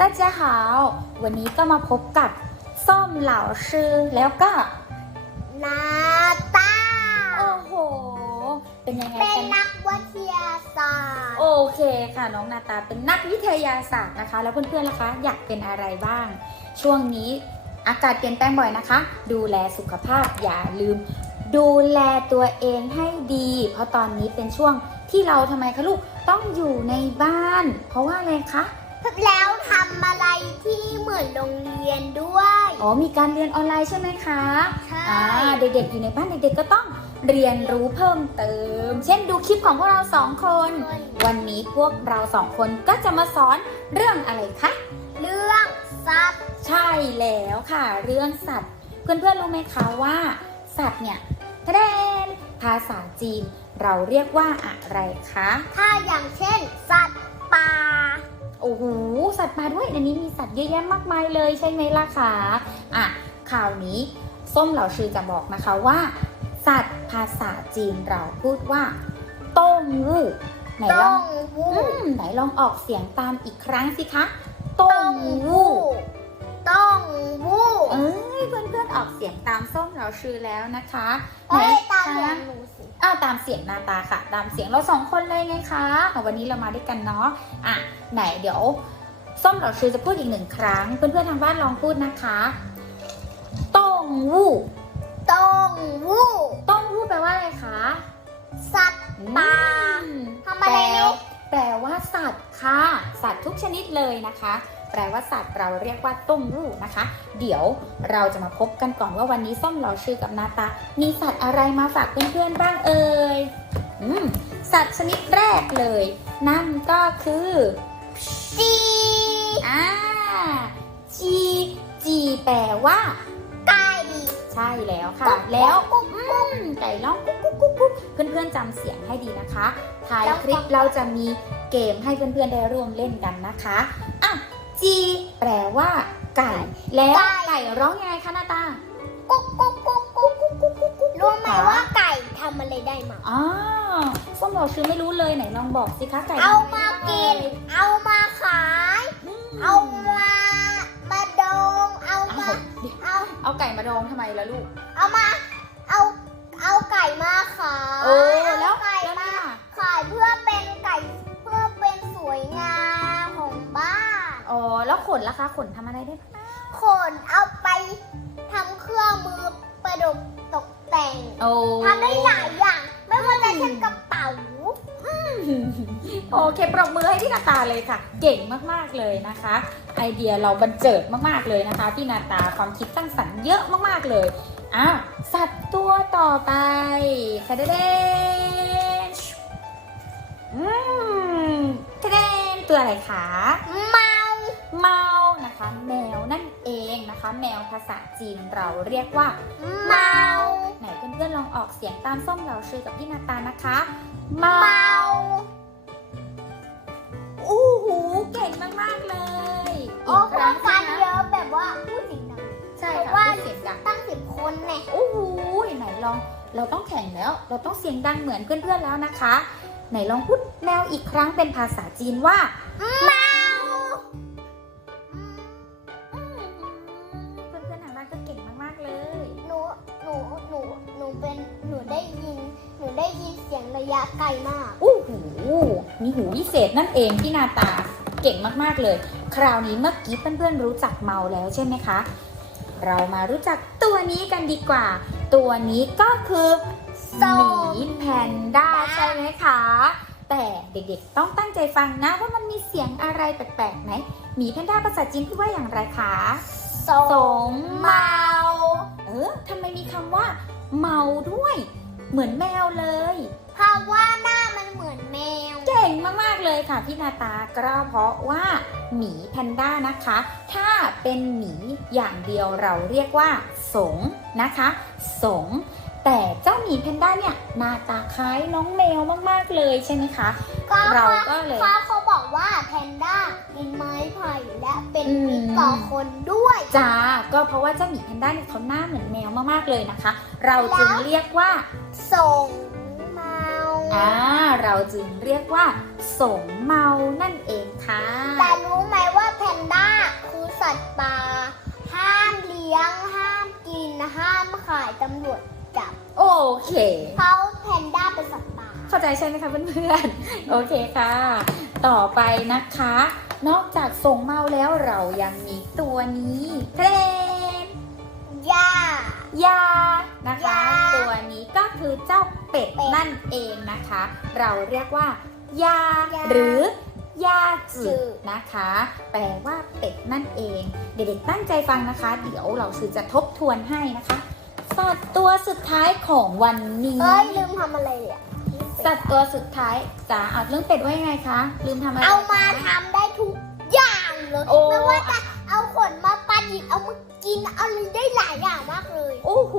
大家好วันนี้ก็มาพบกับส้มเหล่าชื่อแล้วก็ นาตา โอ้โห เป็นยังไง เป็น กัน นักวิทยาศาสตร์ โอเคค่ะน้องนาตาเป็นนักวิทยาศาสตร์นะคะ แล้วเพื่อนๆล่ะคะ อยากเป็นอะไรบ้าง ช่วงนี้อากาศเปลี่ยนแปลงบ่อยนะคะ ดูแลสุขภาพอย่าลืม ดูแลตัวเองให้ดี เพราะตอนนี้เป็นช่วงที่เราทำไมคะลูกต้องอยู่ในบ้าน เพราะว่าอะไรคะ แล้วทำอะไรที่เหมือนโรงเรียนด้วย อ๋อ มีการเรียนออนไลน์ใช่ไหมคะใช่อ่าเด็กๆอยู่ในบ้านเด็กๆก็ต้องเรียนรู้เพิ่มเติม เช่นดูคลิปของพวกเราสองคนวันนี้พวกเราสองคนก็จะมาสอนเรื่องอะไรคะ เรื่องซับใช่แล้วค่ะ เรื่องสัตว์ เพื่อนๆรู้ไหมคะว่า สัตว์เนี่ยทะเดนภาษาจีน เราเรียกว่าอะไรคะ ถ้าอย่างเช่น สัตว์ป่า โอ้โหสัตว์ป่าด้วยในนี้มีสัตว์เยอะแยะมากมายเลยใช่ไหมล่ะคะอะข่าวนี้ส้มเหล่าชื่อจะบอกนะคะว่า สัตว์ภาษาจีนเราพูดว่าต้งวู่ไหนลต้อองงวูอืมไหนลองออกเสียงตามอีกครั้งสิคะต้งวู่ต้องวูเอ้ยเพื่อนๆออกเสียงตามส้มเราชื่อแล้วนะคะไหนเอ้ยตามคะเสียงหนูสิ อ้าวตามเสียงนาตาค่ะ ตามเสียงเราสองคนเลยไงคะเอาวันนี้เรามาด้วยกันเนาะอะไหนเดี๋ยวส้มเราชื่อจะพูดอีกหนึ่งครั้ง เพื่อนๆทางบ้านลองพูดนะคะต้งวู่ต้องวูต้งวู่แปลว่าอะไรคะสัตว์ป่าอืมทำอะไรแปลลูกแปลว่าสัตว์ค่ะ สัตว์ทุกชนิดเลยนะคะ แปลว่าสัตว์เราเรียกว่าต้งวู่นะคะ เดี๋ยวเราจะมาพบกันก่อนว่าวันนี้ส้มเราชื่อกับนาตา มีสัตว์อะไรมาฝากเพื่อนๆบ้างเอ่ยอืมสัตว์ชนิดแรกเลย นั่นก็คือจีอ่าจีจีแปลว่า ไก่ ใช่แล้วค่ะ แล้วอืมไก่ร้องกุ๊กกุ๊กกุ๊กกุ๊กเพื่อนๆจำเสียงให้ดีนะคะท้ายคลิปเราจะมีเกมให้เพื่อนๆได้ร่วมเล่นกันนะคะอะ จีแปลว่า ไก่ แล้วไก่ร้องยังไงคะนาตา กุ๊กกุ๊กกุ๊กกุ๊กกุ๊กกุ๊กกุ๊กกุ๊กรู้ไหมว่าไก่ทำอะไรได้มาอ๋อส้มบอกชื่อไม่รู้เลยไหนลองบอกสิคะไก่เอามากิน เอามาขายอืมเอามามาดองเอาเอามาเอาเอาไก่มาดองทำไมล่ะลูก เอามา เอาเอาไก่มาขายเออแล้ว แล้วขนล่ะคะขนทำอะไรได้บ้างขนเอาไปทำเครื่องมือประดับตกแต่งโอ้ทำได้หลายอย่าง ไม่ว่าจะเช่นกระเป๋า โอเคปรบมือให้พี่นาตาเลยค่ะ เก่งมากๆเลยนะคะ ไอเดียเราบันเจิดมากๆเลยนะคะพี่นาตาความคิดสร้างสรรค์เยอะมากๆเลยอ้าวสัตว์ตัวต่อไปคาเดเดนอืมคาเดนตัวอะไรคะเมา เมานะคะแมวนั่นเองนะคะ แมวภาษาจีนเราเรียกว่าเมาไหนเพื่อนๆลองออกเสียงตามส้มเราชื่อกับพี่นาตานะคะเมาเมาอู้หูเก่งมากๆเลยโอ้พวกกันเยอะแบบว่าพูดเสียงดังใช่เพค่ะราะว่าพูดเสียงดังตั้งสิบคนเนี่ยโอ้โหไหนลองเราต้องแข่งแล้ว เราต้องเสียงดังเหมือนเพื่อนๆแล้วนะคะ ไหนลองพูดแมวอีกครั้งเป็นภาษาจีนว่าเมา หนูได้ยิน หนูได้ยินเสียงระยะไกลมาก อู้หูมีหูวิเศษนั่นเองพี่นาตาเก่งมากๆเลย คราวนี้เมื่อกี้เพื่อนๆรู้จักเมาแล้วใช่ไหมคะ เรามารู้จักตัวนี้กันดีกว่า ตัวนี้ก็คือส้หมมีแพนด้าใช่ไหมคะ แต่เด็กๆต้องตั้งใจฟังนะว่ามันมีเสียงอะไรแปลกๆไหมหมีแพนด้าภาษาจีนพูดว่าอย่างไรคะสสงงเมา เออทำไมมีคำว่า เมาด้วย เหมือนแมวเลย เพราะว่าหน้ามันเหมือนแมว เก่งมากๆเลยค่ะพี่นาตาก็เพราะว่าหมีแพนด้านะคะ ถ้าเป็นหมีอย่างเดียวเราเรียกว่า สงนะคะ สง แต่เจ้าหมีแพนด้าเนี่ยหน้าตาคล้ายน้องแมวมากๆเลยใช่ไหมคะก็เราก็เลยฟ้าเขาบอกว่าแพนด้ากินไม้ไผ่และเป็นอืมมิตรต่อคนด้วยจ้าก็เพราะว่าเจ้าหมีแพนด้าเนี่ยเขาหน้าเหมือนแมวมากๆเลยนะคะ เราจึงเรียกว่าส่งเมาอ่าเราจึงเรียกว่าสงเมานั่นเองค่ะ เคเพราะแพนด้าเป็นสัตว์ป่าเข้าใจใช่ไหมคะเพื่อนๆ โอเคค่ะ ต่อไปนะคะ นอกจากส่งเมาแล้วเรายังมีตัวนี้เพลนย่ายานะคะยาตัวนี้ก็คือเจ้าเป็ดเป็ดนั่นเองนะคะ เราเรียกว่ายายาหรือยาจืจืดดนะคะ แปลว่าเป็ดนั่นเอง เด็กๆตั้งใจฟังนะคะ เดี๋ยวเราคือจะทบทวนให้นะคะ สัตว์ตัวสุดท้ายของวันนี้ เอ้ยลืมทำอะไรอะสัตว์ตัวสุดท้ายจ๋าเอาเรื่องเป็ดไว้ยังไงคะ ลืมทำอะไรเอามาคะทำได้ทุกอย่างเลยโอ้ไม่ว่าจะเอาขนมาปั้นอีกเอามากินเอาเลยได้หลายอย่างมากเลยโอ้โห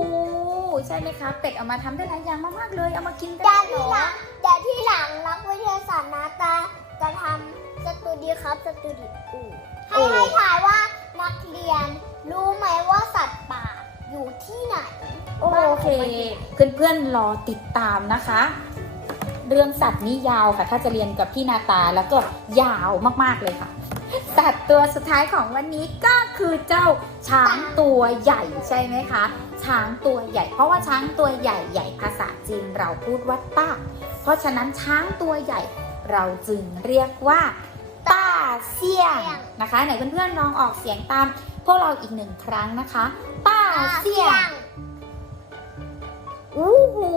ใช่ไหมคะ เป็ดเอามาทำได้หลายอย่างมากๆเลย เอามากินได้แต่เหรที่อหลังแต่ที่หลังนักวิทยาศาสตร์นาตาจะทำสตูดิโอครับสตูดิโอให้ให้ถ่ายว่านักเรียนรู้ไหมว่าสัตว์ป่า อยู่ที่ไหนโอเค เพื่อนๆรอติดตามนะคะ เรื่องสัตว์นี้ยาวค่ะ ถ้าจะเรียนกับพี่นาตาแล้วก็ยาวมากๆเลยค่ะ สัตว์ตัวสุดท้ายของวันนี้ก็คือเจ้าช้างตัวใหญ่ใช่ไหมคะ ช้างตัวใหญ่ เพราะว่าช้างตัวใหญ่ใหญ่ภาษาจีนเราพูดว่าต้า เพราะฉะนั้นช้างตัวใหญ่เราจึงเรียกว่าต้าเสี่ยงนะคะ ไหนเพื่อนๆลองออกเสียงตามพวกเราอีกหนึ่งครั้งนะคะต้า เสี่ยง อู้หู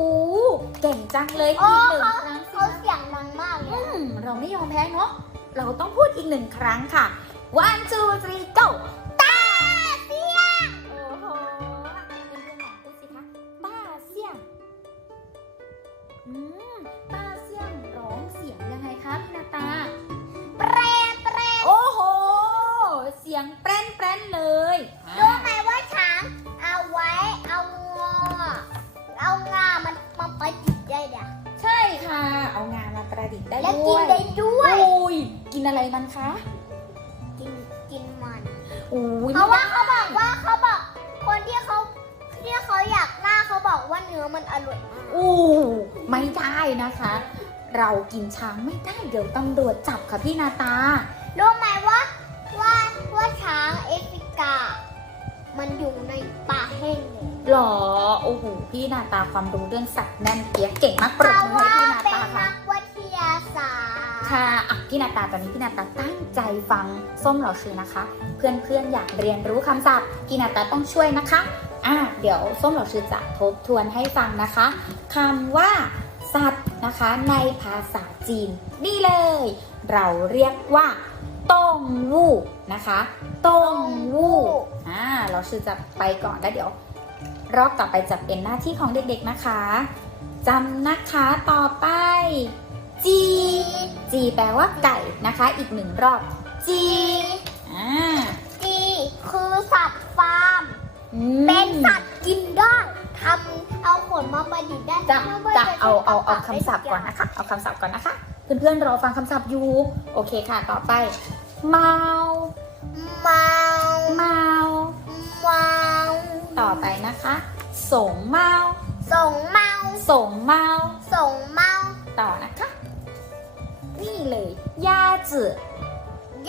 เก่งจังเลยโอ้อีกหนึ่งเขาครั้งสิเขาคะเสียงดังมากเลอืยมเราไม่ยอมแพ้เนาะ เราต้องพูดอีกหนึ่งครั้งค่ะ one two three อะไรมันคะกินกินมันอุ้ยเพราะว่าเขาบอกว่าเขาบอกคนที่เขาที่เขาอยากหน้าเขาบอกว่าเนื้อมันอร่อยมากอู้ไม่ได้นะคะ เรากินช้างไม่ได้เดี๋ยวตำรวจจับค่ะพี่นาตารู้ไหมว่าว่าว่าช้างเอฟริกา มันอยู่ในป่าแห้งเลยหรอโอ้โหพี่นาตาความรู้เรื่องสัตว์แน่นเปียกเก่งมากปเพรบราะมือว่าให้พี่นาเป็นตาค่ะ ค่ะอะพี่นาตาตอนนี้พี่นาตาตั้งใจฟังส้มเหล่าชื่อนะคะ เพื่อนๆอยากเรียนรู้คำศัพท์พี่นาตาต้องช่วยนะคะอะเดี๋ยวส้มเหล่าชื่อจะทบทวนให้ฟังนะคะคำว่า สัตว์นะคะในภาษาจีน นี่เลย เราเรียกว่าต้งวู่นะคะต้งวู่อ่าเราชื่อจะไปก่อนแล้วเดี๋ยว รอบต่อไปจะเป็นหน้าที่ของเด็กๆนะคะจำนะคะต่อไป จีจีแปลว่าไก่นะคะ อีกหนึ่งรอบ จีอ่าจีคือสัตว์ฟาร์ม อืม เป็นสัตว์กินได้ทำเอาขนมาประดิษฐ์ได้จะไม่ว่าจะเอาเอาเอาใช้คำศัพท์ก่อนนะคะ เอาคำศัพท์ก่อนนะคะ เพื่อนๆรอฟังคำศัพท์อยู่ โอเคค่ะ ต่อไป เมา เมาเมา เมาต่อไปนะคะ สงเมา ส่งเมา สงเมา ส่งเมา ต่อนะคะ นี่เลยยาจือ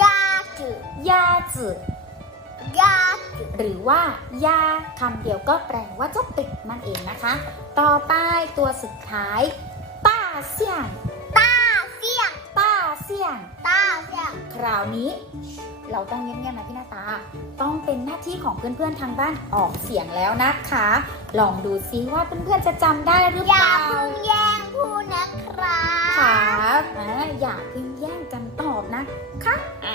ยาจืดยาจือยาจืดหรือว่ายาคำเดียวก็แปลว่าเจ้าติดนั่นเองนะคะ ต่อไปตัวสุดท้ายต้าเสี่ยงตาเสี่ยงต้าเสี่ยงตาเสี่ยงคราวนี้เราต้องเงียบๆนะพี่หนาตา ต้องเป็นหน้าที่ของเพื่อนๆทางบ้านออกเสียงแล้วนะคะ ลองดูซิว่าเพื่อนๆจะจำได้หรืออเปย่าล่าเพิ่งแย่งพูดนะครับครับ อ่าอย่าเพิ่งแย่งกันตอบนะคะอะ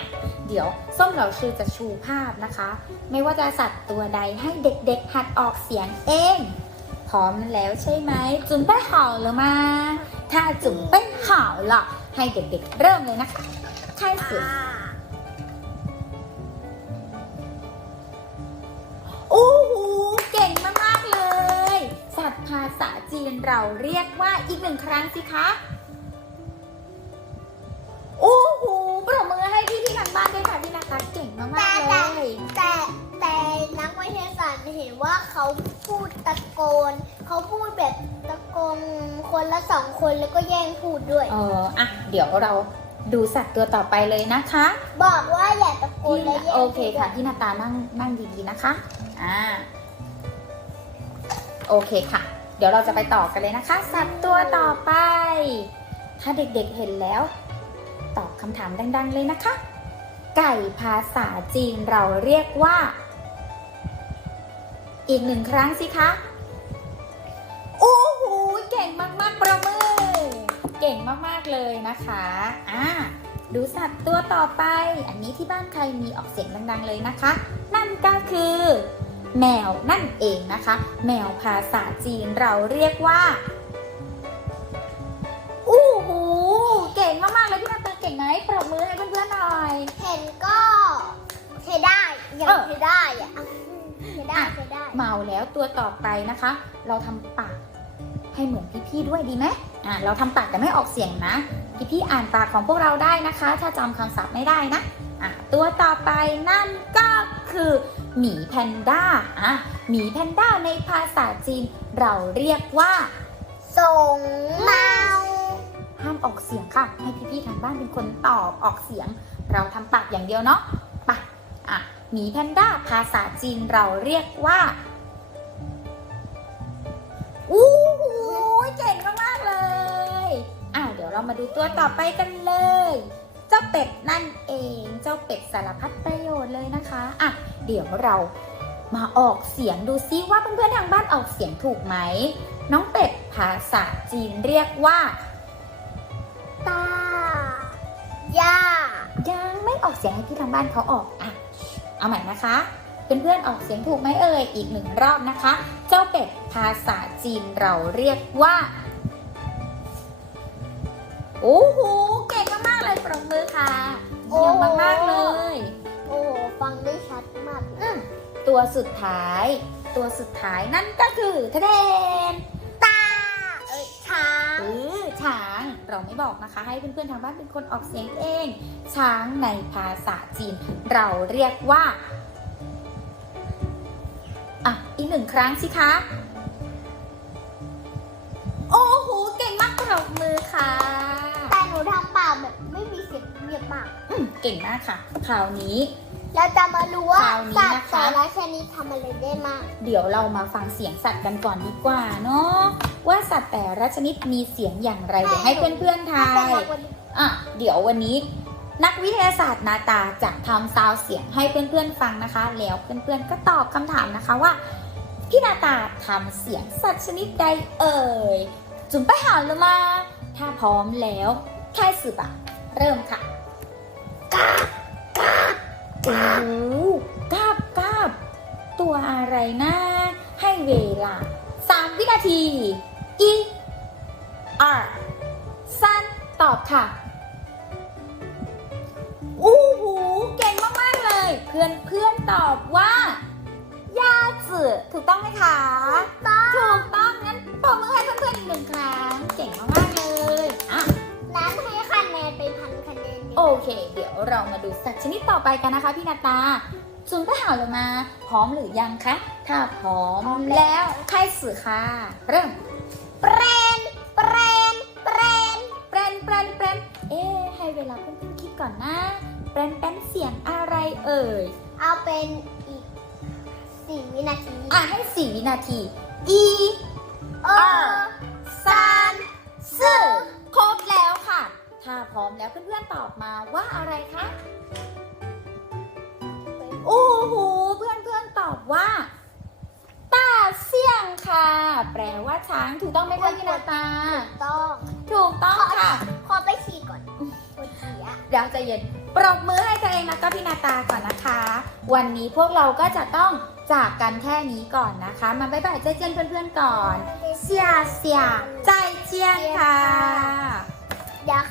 เดี๋ยวส้มเหล่าชื่อจะชูภาพนะคะ ไม่ว่าจะสัตว์ตัวใดให้เด็กๆ หัดออกเสียงเอง พร้อมแล้วใช่ไหม จุนเป้เห่าหรือมา ถ้าจุนเป้เห่าล่ะ ให้เด็กๆ เริ่มเลยนะคะ开始โอ้โหเก่งมากๆเลย สัตว์ภาษาจีนเราเรียกว่าอีกหนึ่งครั้งสิคะ งมากๆเลยแต่แต่นักวิทยาศาสตร์เห็นว่าเขาพูดตะโกน เขาพูดแบบตะโกนคนละสองคนแล้วก็แย่งพูดด้วยเอออะเดี๋ยวเราดูสัตว์ตัวต่อไปเลยนะคะ บอกว่าอย่าตะโกนพี่และแย่งโอพูดเคค่ะพี่นาตานั่งนั่งดีๆนะคะอ่าโโอเคค่ะ เดี๋ยวเราจะไปต่อกันเลยนะคะ สัตว์ตัวต่อไป ถ้าเด็กๆเห็นแล้ว ตอบคำถามดัง ๆ เลยนะคะ ไก่ภาษาจีนเราเรียกว่า อีกหนึ่งครั้งสิคะโอ้โหเก่งมากๆ ประมือ เก่งมากๆเลยนะคะอ่าดูสัตว์ตัวต่อไป อันนี้ที่บ้านใครมีออกเสียงดัง ๆ เลยนะคะ นั่นก็คือ แมวนั่นเองนะคะ แมวภาษาจีนเราเรียกว่า เห็นก็ใช้ได้ยังเออใช้ได้อะใช้ได้ใช้ได้เมาแล้วตัวต่อไปนะคะ เราทำปากให้เหมือนพี่ๆด้วยดีไหมอ่าเราทำปากแต่ไม่ออกเสียงนะพี่ๆอ่านปากของพวกเราได้นะคะ ถ้าจำคำศัพท์ไม่ได้นะอะตัวต่อไปนั่นก็คือหมีแพนด้าอะหมีแพนด้าในภาษาจีนเราเรียกว่า ส่งเมา ห้ามออกเสียงค่ะ ให้พี่ๆทางบ้านเป็นคนตอบออกเสียง เราทำปากอย่างเดียวเนาะปะอะหมีแพนด้าภาษาจีนเราเรียกว่าอู้หูเจ๋งมากๆเลยอ้าวเดี๋ยวเรามาดูตัวต่อไปกันเลย เจ้าเป็ดนั่นเอง เจ้าเป็ดสารพัดประโยชน์เลยนะคะอะเดี๋ยวเรามาออกเสียงดูซิว่าเพื่อนๆทางบ้านออกเสียงถูกไหม น้องเป็ดภาษาจีนเรียกว่าตาย่า ยังไม่ออกเสียงให้พี่ทางบ้านเขาออกอะเอาใหม่นะคะเพื่อนๆออกเสียงถูกไหมเอ่ยอีกหนึ่งรอบนะคะ เจ้าเป็ดภาษาจีนเราเรียกว่าโอ้โหเก่งมากๆเลยปรบมือค่ะเยี่ยมมากๆเลย โอ้โหฟังได้ชัดมากเลยอืมตัวสุดท้าย ตัวสุดท้ายนั่นก็คือทะเดนตาเอ้ยช้างหรือช้าง เราไม่บอกนะคะ ให้เพื่อนๆทางบ้านเป็นคนออกเสียงเอง ช้างในภาษาจีน เราเรียกว่าอะอีกหนึ่งครั้งสิคะ โอ้โหเก่งมากปรบมือค่ะแต่หนูทำปากแบบไม่มีเสียงเงียบมากอืมเก่งมากค่ะ คราวนี้ เราจะมารู้ว่าคราวนี้สัตนะคะว์แต่ละชนิดทำอะไรได้มาก เดี๋ยวเรามาฟังเสียงสัตว์กันก่อนดีกว่าเนาะ ว่าสัตว์แต่ละชนิดมีเสียงอย่างไร เดี๋ยวให้เพื่อนๆทาแต่ยละคนอะเดี๋ยววันนี้ นักวิทยาศาสตร์นาตาจะทำซาวเสียงให้เพื่อนๆฟังนะคะ แล้วเพื่อนๆก็ตอบคำถามนะคะว่า พี่นาตาทำเสียงสัตว์ชนิดใดเอ่ยจุนไปหาเลยมา ถ้าพร้อมแล้วแค่สืบอะเริ่มค่ะกาบกาบโอ้โหกาบกาบตัวอะไรนะให้เวลา 3 วินาที อีอาสั้นตอบค่ะอู้หูเก่งมากๆเลย เพื่อนเพื่อนๆตอบว่าย่าจือถูกต้องไหมคะถูกต้องงั้นปรบมือให้เพื่อนๆอีกหนึ่งครั้งเก่งมากๆเลยอะนั้นให้คะแนนไปพันคะแนนดีโอเค เดี๋ยวเรามาดูสัตว์ชนิดต่อไปกันนะคะพี่นาตาจุนไปหาเลยมาพร้อมหรือยังคะ ถ้าพร้อมแล้วใครสื่อค่ะ เริ่ม เวลาเพื่อนๆคิดก่อนนะ แปรนแปรนเสียงอะไรเอ่ย เอาเป็นอีกสี่วินาที อะให้สี่วินาที อีเออซานสื่อครบแล้วค่ะ ถ้าพร้อมแล้วเพื่อนๆตอบมาว่าอะไรคะโอ้โหเพื่อนๆตอบว่าตาเสี่ยงค่ะ แปลว่าช้างถูกต้องไหมคะพี่นาตาต้อง ถูกต้องค่ะ ขอไปฉี่ก่อนปวดฉี่อะ เดี๋ยวใจะเย็นปรบมือให้ตัวเองแล้วก็พี่นาตาก่อนนะคะ วันนี้พวกเราก็จะต้องจากกันแค่นี้ก่อนนะคะ มาบ๊ายบายเจ๊เจนเพื่อนๆก่อน เสียเสียใจเจียนค่ะเดี๋ยวค่ะ